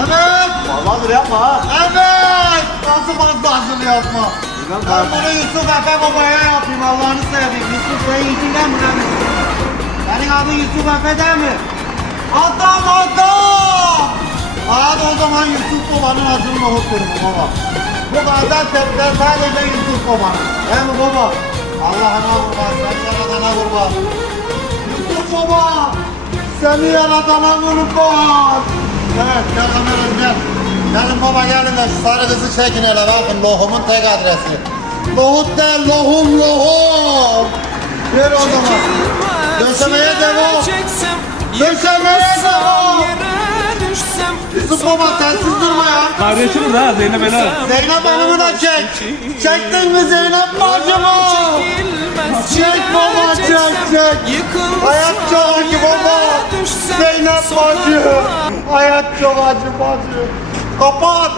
Evet. Vallahi yapma ha. Evet. Nasıl fazla hazır yapma. Ben bunu Yusuf Efe babaya yapayım Allah'ını seveyim. Yusuf sen iyisin değil mi lan? Senin adın Yusuf Efe değil mi? Adam adam. Hadi o zaman Yusuf babanın adını nohut baba. Bu Gaziantep'te sadece Yusuf babanın. Değil mi baba? Allah'ına kurban, seni yaradana kurban. Yusuf baba, seni yaradana kurban. Evet, gel kameram gel. Gelin baba gelin de şu sarı kızı çekin hele bakın lohumun tek adresi. Lohut değil lohum lohum. Ver o zaman. Döşemeye devam. Döşemeye devam. Yusuf baba sensiz durma ya. Kardeşiniz ha Zeynep Ela. Zeynep Hanım'ı da çek. Çektin mi Zeynep bacımı? Çek baba çek çek. Hayat çok acı Hayat çok acı bacı. Kapat.